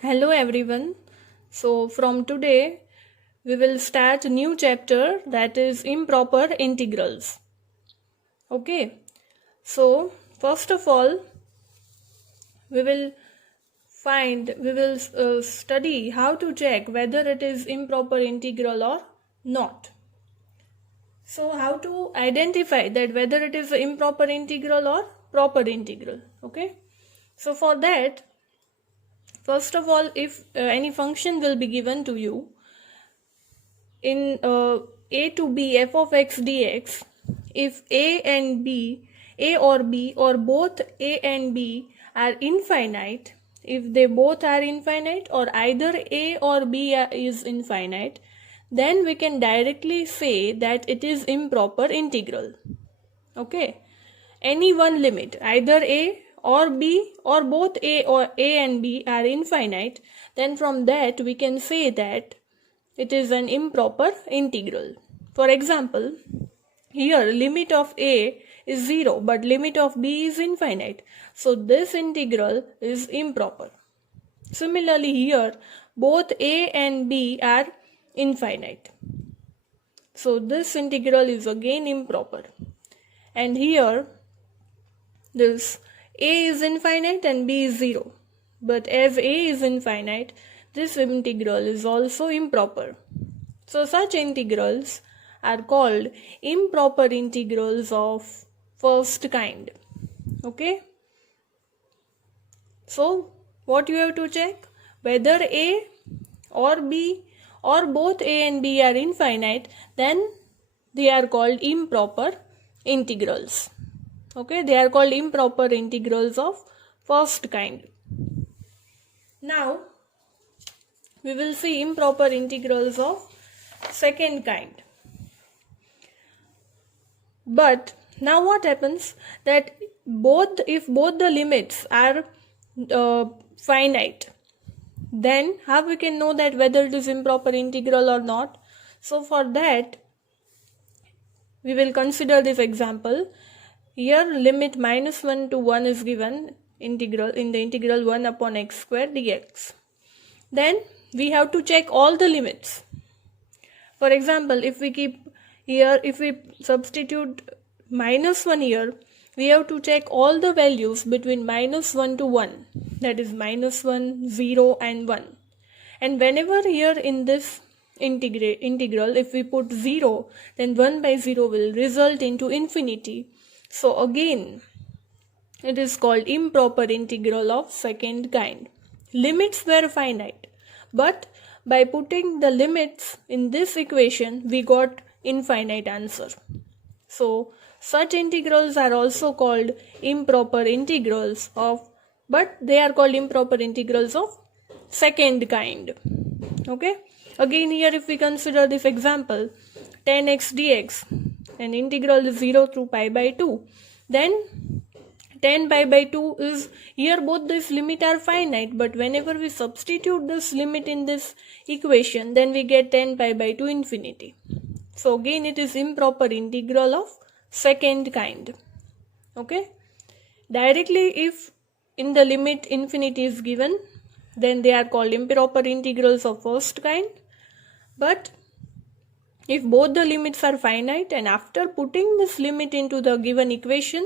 Hello everyone. So from today we will start a new chapter, that is improper integrals. Okay. So first of all we will study how to check whether it is improper integral or not. So how to identify that whether it is improper integral or proper integral. Okay. So for that, first of all, if any function will be given to you in a to b f of x dx, if a or b or both a and b are infinite, if they both are infinite or either a or b is infinite, then we can directly say that it is improper integral. Okay, any one limit, either a or b or both a and b are infinite, then from that we can say that it is an improper integral. For example, here limit of a is 0 but limit of b is infinite. So this integral is improper. Similarly here both a and b are infinite. So this integral is again improper. And here this a is infinite and b is 0. But as a is infinite, this integral is also improper. So such integrals are called improper integrals of first kind. Okay. So what you have to check? Whether a or b or both a and b are infinite, then they are called improper integrals. Okay, they are called improper integrals of first kind. Now we will see improper integrals of second kind. But now what happens that if both the limits are finite, then how we can know that whether it is improper integral or not? So for that we will consider this example. Here limit -1 to 1 is given integral in the integral 1 upon x square dx. Then we have to check all the limits. For example, if we substitute -1 here, we have to check all the values between -1 to 1, that is -1, 0 and 1. And whenever here in this integral, if we put 0, then 1 by 0 will result into infinity. So again, it is called improper integral of second kind. Limits were finite, but by putting the limits in this equation, we got infinite answer. So such integrals are also called improper integrals but they are called improper integrals of second kind. Okay. Again here if we consider this example, 10x dx, and integral is 0 through pi by 2, then 10 pi by 2 is, here both this limit are finite, but whenever we substitute this limit in this equation, then we get 10 pi by 2 infinity. So again it is improper integral of second kind. Okay. Directly if in the limit infinity is given, then they are called improper integrals of first kind. But if both the limits are finite and after putting this limit into the given equation,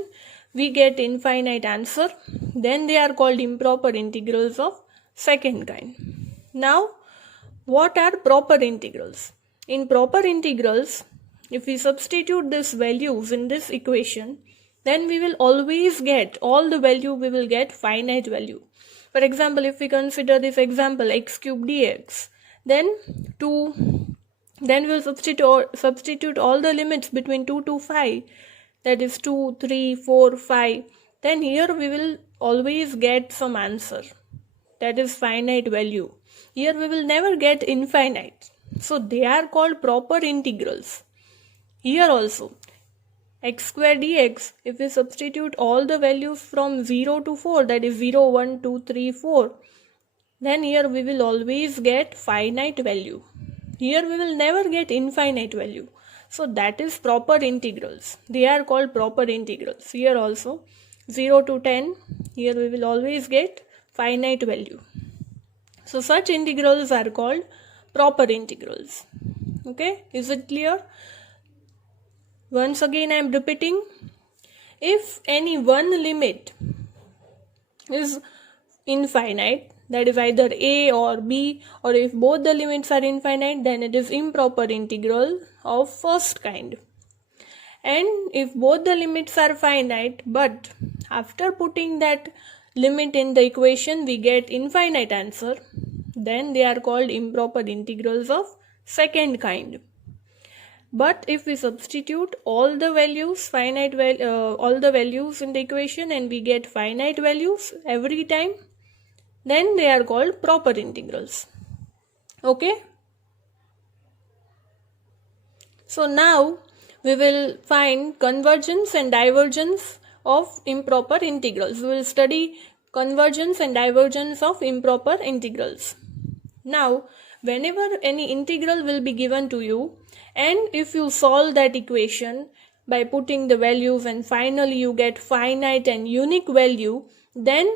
we get infinite answer, then they are called improper integrals of second kind. Now, what are proper integrals? In proper integrals, if we substitute these values in this equation, then we will always get all the value, we will get finite value. For example, if we consider this example x cube dx, then we will substitute all the limits between 2 to 5, that is 2, 3, 4, 5. Then here we will always get some answer, that is finite value. Here we will never get infinite. So they are called proper integrals. Here also x square dx, if we substitute all the values from 0 to 4, that is 0, 1, 2, 3, 4, then here we will always get finite value. Here we will never get infinite value. So that is proper integrals. They are called proper integrals. Here also 0 to 10, here we will always get finite value. So such integrals are called proper integrals. Okay, is it clear? Once again I am repeating, if any one limit is infinite, that is either a or b, or if both the limits are infinite, then it is improper integral of first kind. And if both the limits are finite, but after putting that limit in the equation we get infinite answer, then they are called improper integrals of second kind. But if we substitute all the values all the values in the equation and we get finite values every time, then they are called proper integrals. Okay, so now we will find convergence and divergence of improper integrals. We will study convergence and divergence of improper integrals. Now, whenever any integral will be given to you, and if you solve that equation by putting the values and finally you get finite and unique value, then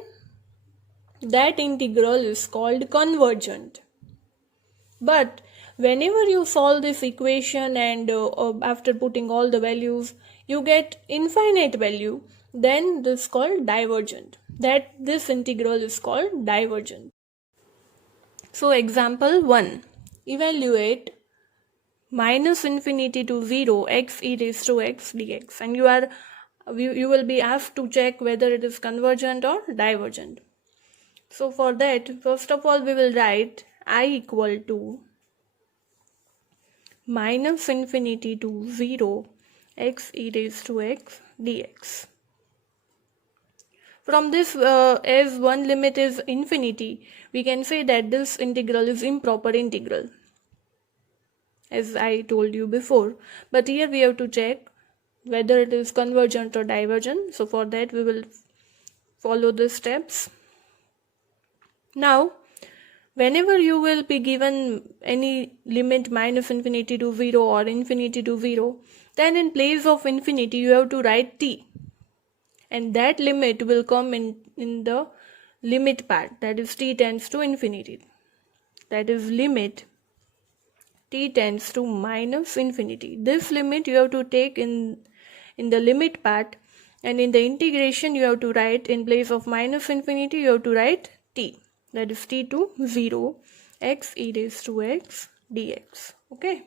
that integral is called convergent. But whenever you solve this equation and after putting all the values you get infinite value, then this is called divergent. That this integral is called divergent. So example 1, evaluate minus infinity to 0 x e raised to x dx, and you will be asked to check whether it is convergent or divergent. So for that, first of all we will write I equal to minus infinity to 0 x e raised to x dx. From this, as one limit is infinity, we can say that this integral is improper integral, as I told you before. But here we have to check whether it is convergent or divergent. So for that we will follow the steps. Now, whenever you will be given any limit minus infinity to 0 or infinity to 0, then in place of infinity you have to write t. And that limit will come in the limit part, that is t tends to infinity. That is limit t tends to minus infinity. This limit you have to take in the limit part, and in the integration you have to write, in place of minus infinity you have to write t, that is t to 0 x e raised to x dx. Okay,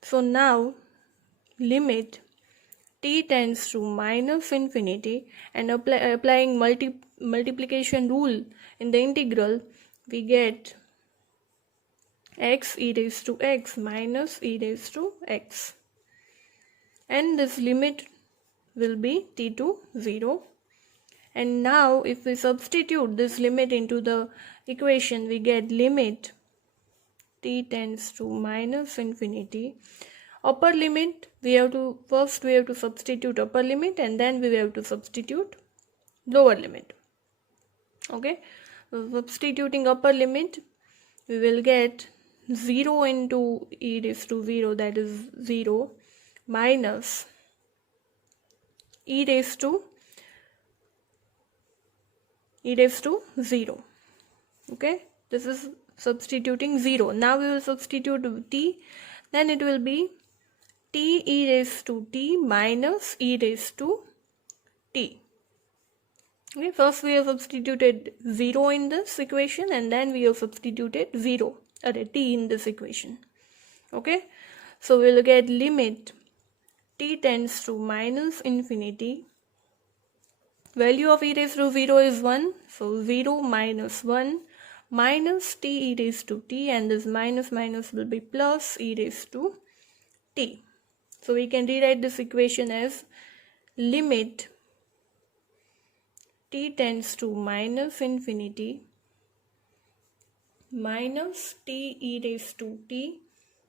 so now limit t tends to minus infinity, and applying multiplication rule in the integral, we get x e raised to x minus e raised to x, and this limit will be t to 0. And now if we substitute this limit into the equation, we get limit t tends to minus infinity. Upper limit, we have to substitute upper limit, and then we have to substitute lower limit. Okay, so substituting upper limit, we will get 0 into e raised to 0, that is 0, minus e raised to 0. Okay, this is substituting 0. Now we will substitute t, then it will be t e raised to t minus e raised to t. Okay, first we have substituted 0 in this equation, and then we have substituted t in this equation. Okay, so we will get limit t tends to minus infinity. Value of e raised to 0 is 1, so 0 minus 1 minus t e raised to t, and this minus will be plus e raised to t. So we can rewrite this equation as limit t tends to minus infinity minus t e raised to t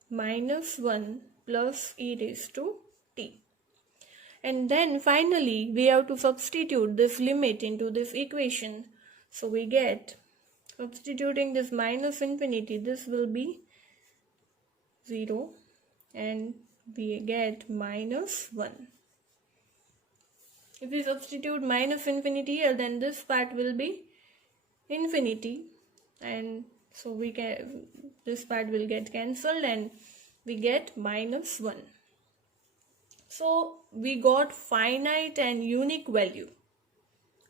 minus 1 plus e raised to t. And then finally we have to substitute this limit into this equation. So we get, substituting this minus infinity, this will be 0, and we get minus 1. If we substitute minus infinity here, then this part will be infinity, and so we can, this part will get cancelled and we get -1. So we got finite and unique value.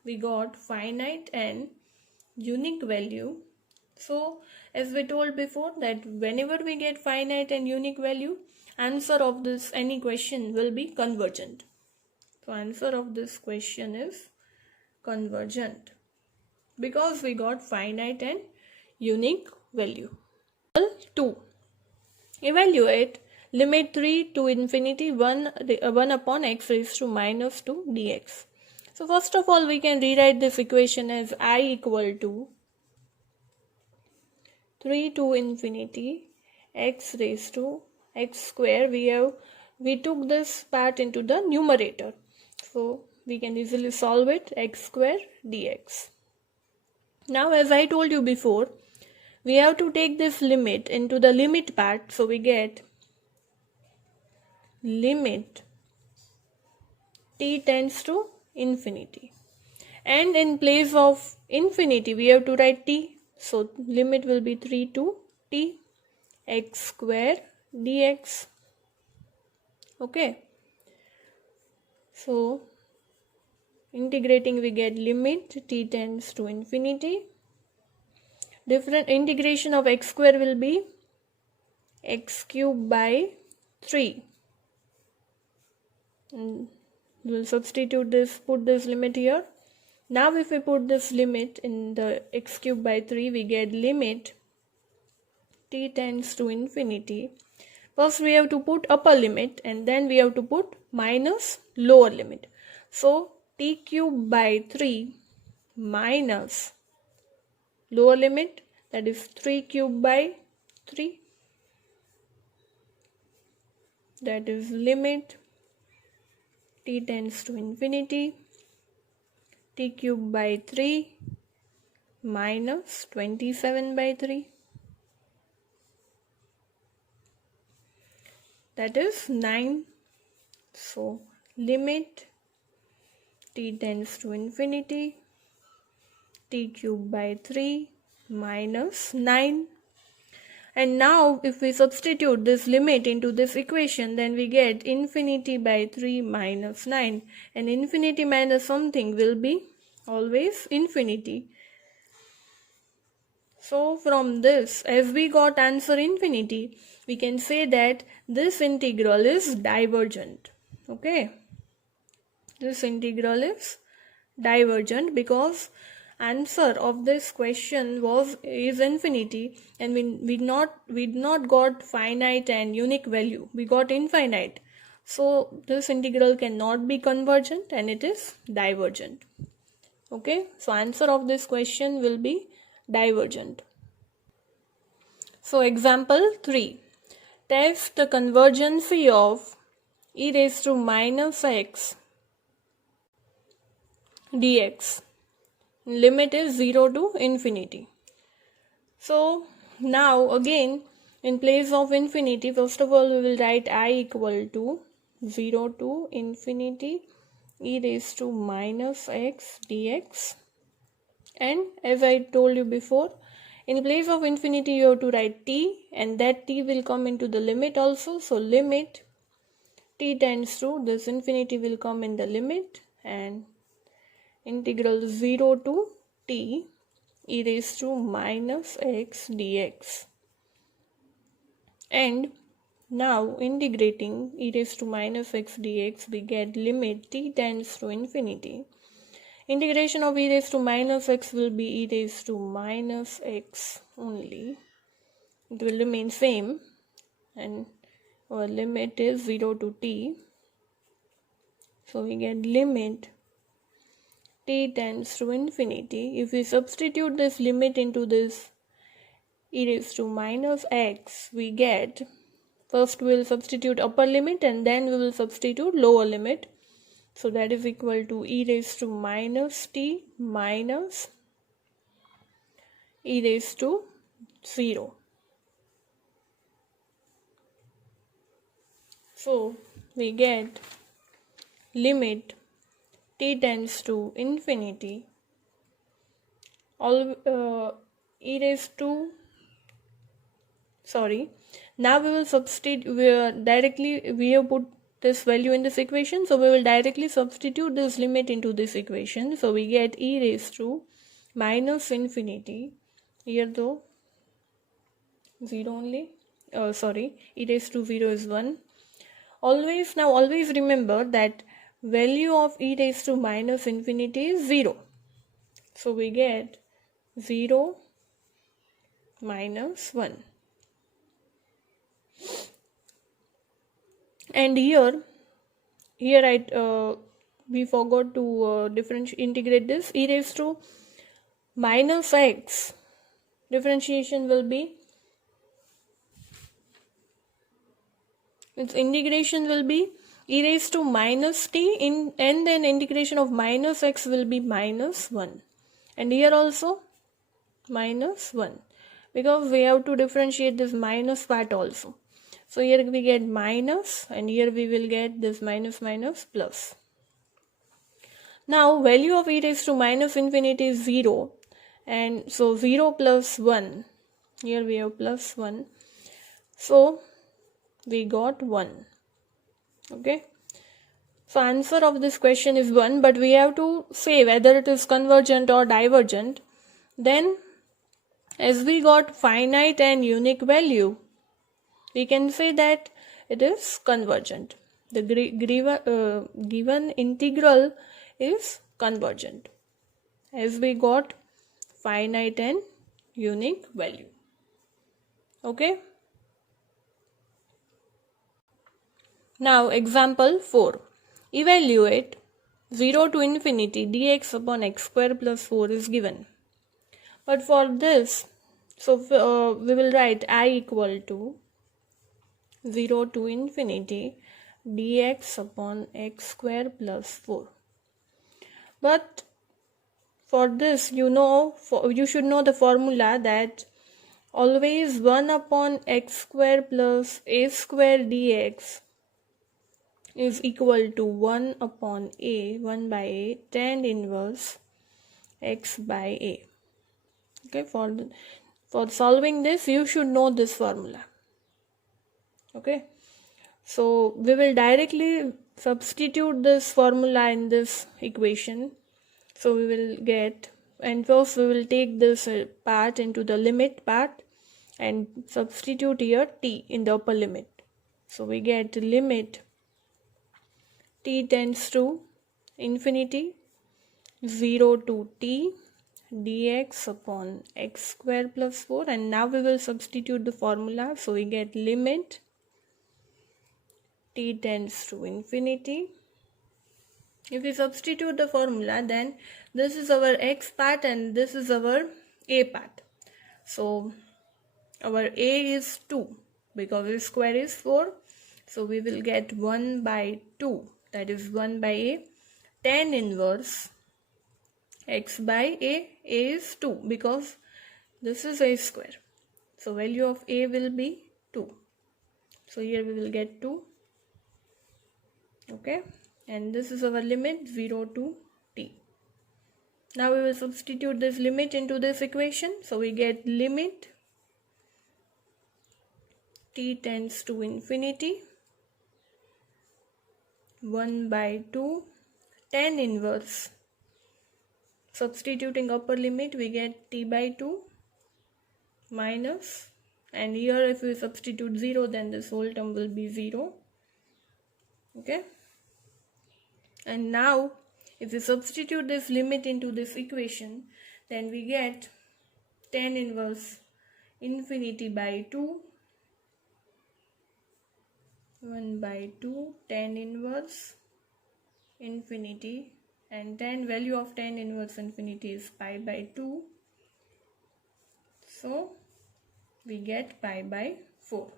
We got finite and unique value. So as we told before that whenever we get finite and unique value, answer of this any question will be convergent. So answer of this question is convergent because we got finite and unique value. 2. Evaluate limit 3 to infinity 1 upon x raised to -2 dx. So first of all, we can rewrite this equation as I equal to 3 to infinity x raised to x square. We took this part into the numerator, so we can easily solve it, x square dx. Now as I told you before, we have to take this limit into the limit part, so we get limit t tends to infinity, and in place of infinity we have to write t, so limit will be 3 to t x square dx. Okay, so integrating we get limit t tends to infinity. Different integration of x square will be x cube by 3. And we'll substitute this, put this limit here. Now if we put this limit in the x cube by 3, we get limit t tends to infinity. First we have to put upper limit and then we have to put minus lower limit. So t cube by 3 minus lower limit, that is 3 cube by 3, that is limit t tends to infinity t cube by 3 minus 27 by 3, that is 9. So limit t tends to infinity t cube by 3 minus 9. And now if we substitute this limit into this equation, then we get infinity by 3 minus 9, and infinity minus something will be always infinity. So from this, as we got answer infinity, we can say that this integral is divergent. Okay, this integral is divergent because answer of this question is infinity, and we not got finite and unique value, we got infinite. So this integral cannot be convergent and it is divergent. Okay, so answer of this question will be divergent. So example 3, test the convergence of e raised to minus x dx. Limit is 0 to infinity. So now again in place of infinity, first of all we will write I equal to 0 to infinity e raised to minus x dx. And as I told you before, in place of infinity you have to write t, and that t will come into the limit also. So limit t tends to this infinity will come in the limit, and integral 0 to t e raised to minus x dx. And now integrating e raised to minus x dx, we get limit t tends to infinity. Integration of e raised to minus x will be e raised to minus x only. It will remain same, and our limit is 0 to t. So we get limit t tends to infinity. If we substitute this limit into this e raised to minus x, we get, first we will substitute upper limit and then we will substitute lower limit. So that is equal to e raised to minus t minus e raised to 0. So we get limit t tends to infinity e raised to, now we will substitute, we have put this value in this equation, so we will directly substitute this limit into this equation. So we get e raised to minus infinity, here though 0 only, e raised to 0 is 1. Always remember that value of e raised to minus infinity is 0. So we get 0 minus 1. And here we forgot to integrate this. E raised to minus x, differentiation will be, its integration will be e raised to minus t and then integration of minus x will be minus 1. And here also minus 1, because we have to differentiate this minus part also. So here we get minus, and here we will get this minus minus plus. Now value of e raised to minus infinity is 0, and so 0 plus 1, here we have plus 1, so we got 1. Okay, so answer of this question is 1, but we have to say whether it is convergent or divergent. Then as we got finite and unique value, we can say that it is convergent. The given integral is convergent as we got finite and unique value. Okay. Now example 4. Evaluate 0 to infinity dx upon x square plus 4 is given. But for this, so we will write I equal to 0 to infinity dx upon x square plus 4. But for this, you should know the formula that always 1 upon x square plus a square dx is equal to 1 upon a, 1 by a, tan inverse x by a. Okay, for solving this, you should know this formula. Okay, so we will directly substitute this formula in this equation. So we will get, and first we will take this part into the limit part and substitute here t in the upper limit. So we get limit t tends to infinity 0 to t dx upon x square plus 4, and now we will substitute the formula. So we get limit t tends to infinity. If we substitute the formula, then this is our x part and this is our a part. So our a is 2 because a square is 4. So we will get 1 by 2, that is 1 by a, tan inverse x by a is 2 because this is a square. So value of a will be 2. So here we will get 2. Okay, and this is our limit 0 to t. Now we will substitute this limit into this equation. So we get limit t tends to infinity 1 by 2 tan inverse, substituting upper limit we get t by 2 minus, and here if we substitute 0, then this whole term will be 0. Okay, and now if we substitute this limit into this equation, then we get tan inverse infinity by 2 1 by 2 tan inverse infinity, and tan value of tan inverse infinity is pi by 2. So we get pi by 4.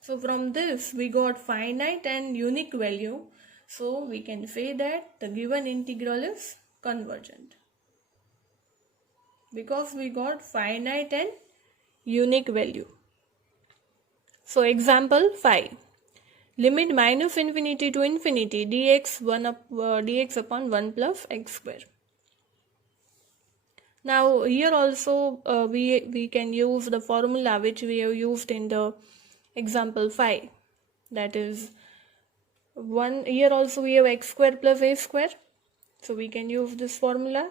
So from this we got finite and unique value. So we can say that the given integral is convergent because we got finite and unique value. So example 5. Limit minus infinity to infinity dx upon 1 plus x square. Now here also we can use the formula which we have used in the example 5, that is 1. Here also we have x square plus a square, so we can use this formula,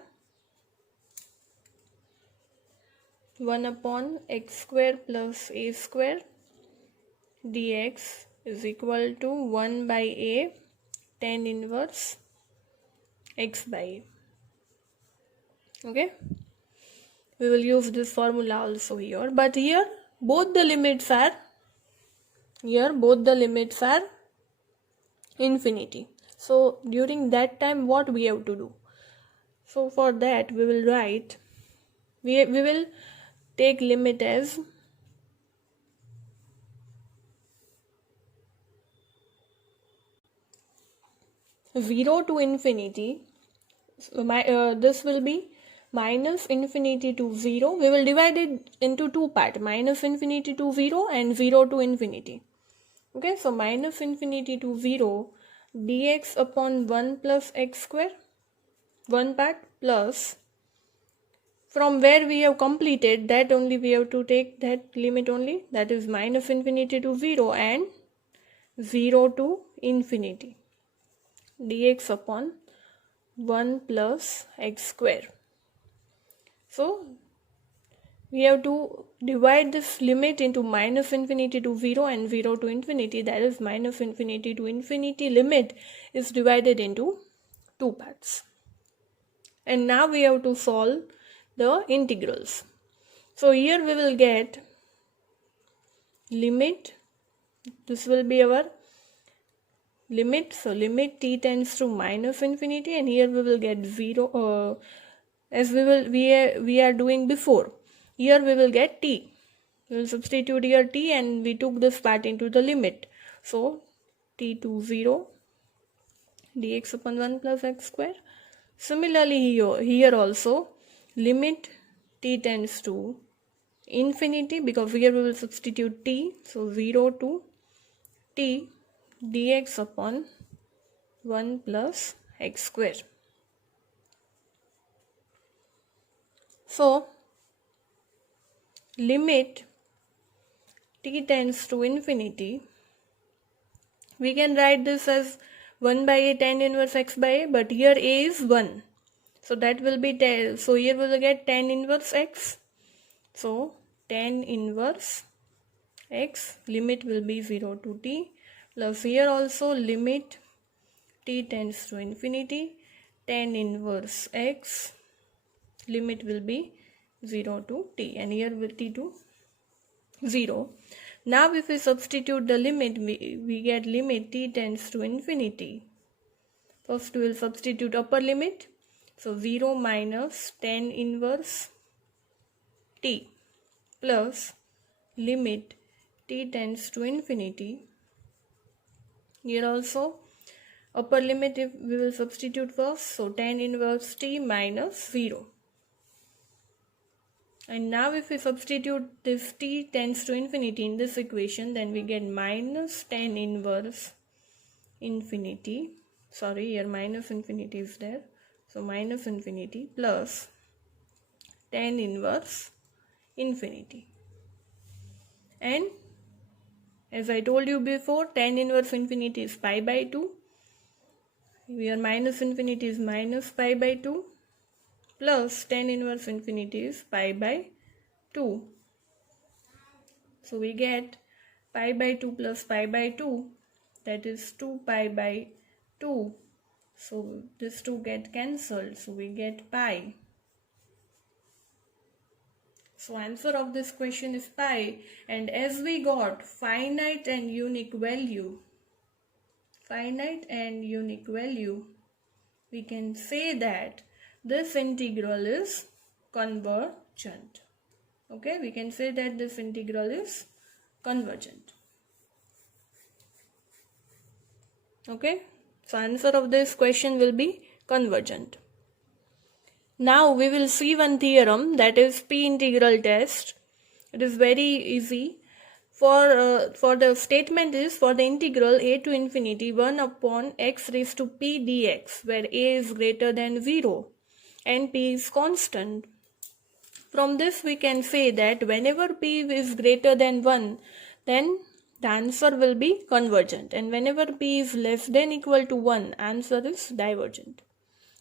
1 upon x square plus a square dx is equal to 1 by a tan inverse x by a. Okay, we will use this formula also here, but here both the limits are infinity. So during that time what we have to do? So for that we will write, we will take limit as 0 to infinity. So this will be minus infinity to 0. We will divide it into two parts, minus infinity to 0 and 0 to infinity. Okay, so minus infinity to 0 dx upon 1 plus x square, one part, plus from where we have completed that only we have to take that limit only, that is minus infinity to 0 and 0 to infinity dx upon 1 plus x square. So we have to divide this limit into minus infinity to 0 and 0 to infinity, that is minus infinity to infinity limit is divided into two parts. And now we have to solve the integrals. So here we will get limit, this will be our limit, so limit t tends to minus infinity, and here we will get 0 as we are doing before. Here we will get t, we will substitute here t, and we took this part into the limit, so t to 0 dx upon 1 plus x square. Similarly here also limit t tends to infinity, because here we will substitute t, so 0 to t dx upon 1 plus x square. So limit t tends to infinity, we can write this as 1 by a tan inverse x by a, but here a is 1, so that will be 10, so here we will get tan inverse x, so tan inverse x limit will be 0 to t, plus here also limit t tends to infinity, tan inverse x limit will be 0 to t, and here with t to 0. Now if we substitute the limit, we get limit t tends to infinity. First we will substitute upper limit, so 0 minus tan inverse t plus limit t tends to infinity. Here also upper limit if we will substitute first, so tan inverse t minus 0. And now if we substitute this t tends to infinity in this equation, then we get minus tan inverse infinity, sorry here minus infinity is there, so minus infinity plus tan inverse infinity. And as I told you before, tan inverse infinity is pi by 2, here minus infinity is minus pi by 2, plus tan inverse infinity is pi by 2. So we get pi by 2 plus pi by 2, that is 2 pi by 2. So this 2 get cancelled, so we get pi. So answer of this question is pi, and as we got finite and unique value, we can say that this integral is convergent. Okay, we can say that this integral is convergent. Okay, so answer of this question will be convergent. Now we will see one theorem, that is P integral test. It is very easy. For the statement is for the integral a to infinity 1 upon x raised to p dx, where a is greater than 0 and p is constant. From this we can say that whenever P is greater than 1, then the answer will be convergent, and whenever P is less than equal to 1, answer is divergent.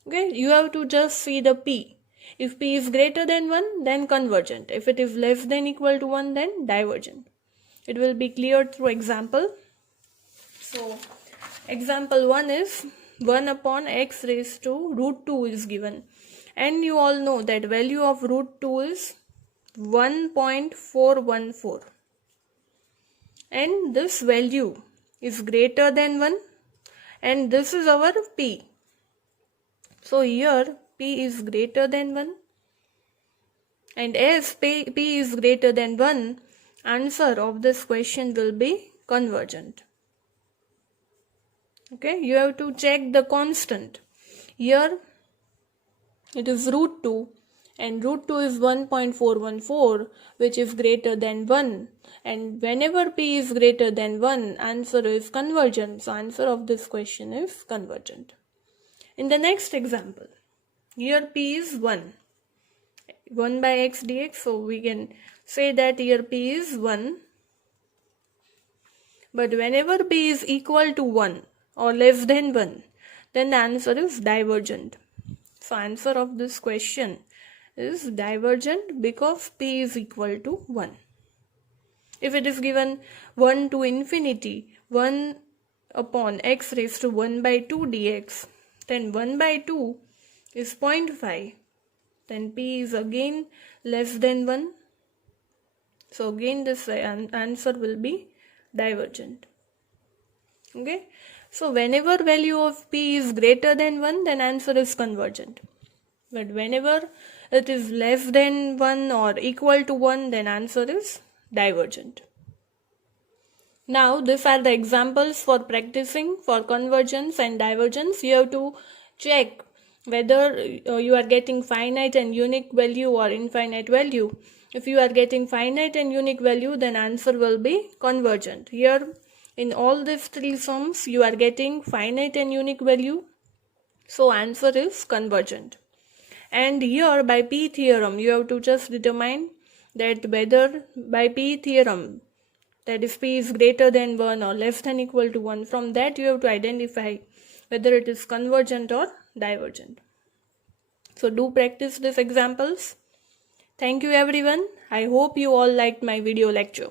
Okay, you have to just see the P. If P is greater than 1, then convergent. If it is less than equal to 1, then divergent. It will be cleared through example. So example 1 is 1 upon x raised to root 2 is given, and you all know that value of root 2 is 1.414, and this value is greater than 1, and this is our P. So here P is greater than 1, and as P is greater than 1, answer of this question will be convergent. Okay, you have to check the constant. Here it is root 2, and root 2 is 1.414, which is greater than 1, and whenever P is greater than 1, answer is convergent. So answer of this question is convergent. In the next example, here P is 1 by x dx, so we can say that here P is 1, but whenever P is equal to 1 or less than 1, then the answer is divergent. So answer of this question is divergent because P is equal to 1. If it is given 1 to infinity, 1 upon x raised to 1 by 2 dx, then 1 by 2 is 0.5. Then P is again less than 1. So again this answer will be divergent. Okay. So whenever value of P is greater than 1, then answer is convergent. But whenever it is less than 1 or equal to 1, then answer is divergent. Now these are the examples for practicing for convergence and divergence. You have to check whether you are getting finite and unique value or infinite value. If you are getting finite and unique value, then answer will be convergent. Here in all these three sums, you are getting finite and unique value, so answer is convergent. And here by P theorem, you have to just determine that whether by P theorem, that is P is greater than 1 or less than equal to 1, from that you have to identify whether it is convergent or divergent. So do practice these examples. Thank you everyone. I hope you all liked my video lecture.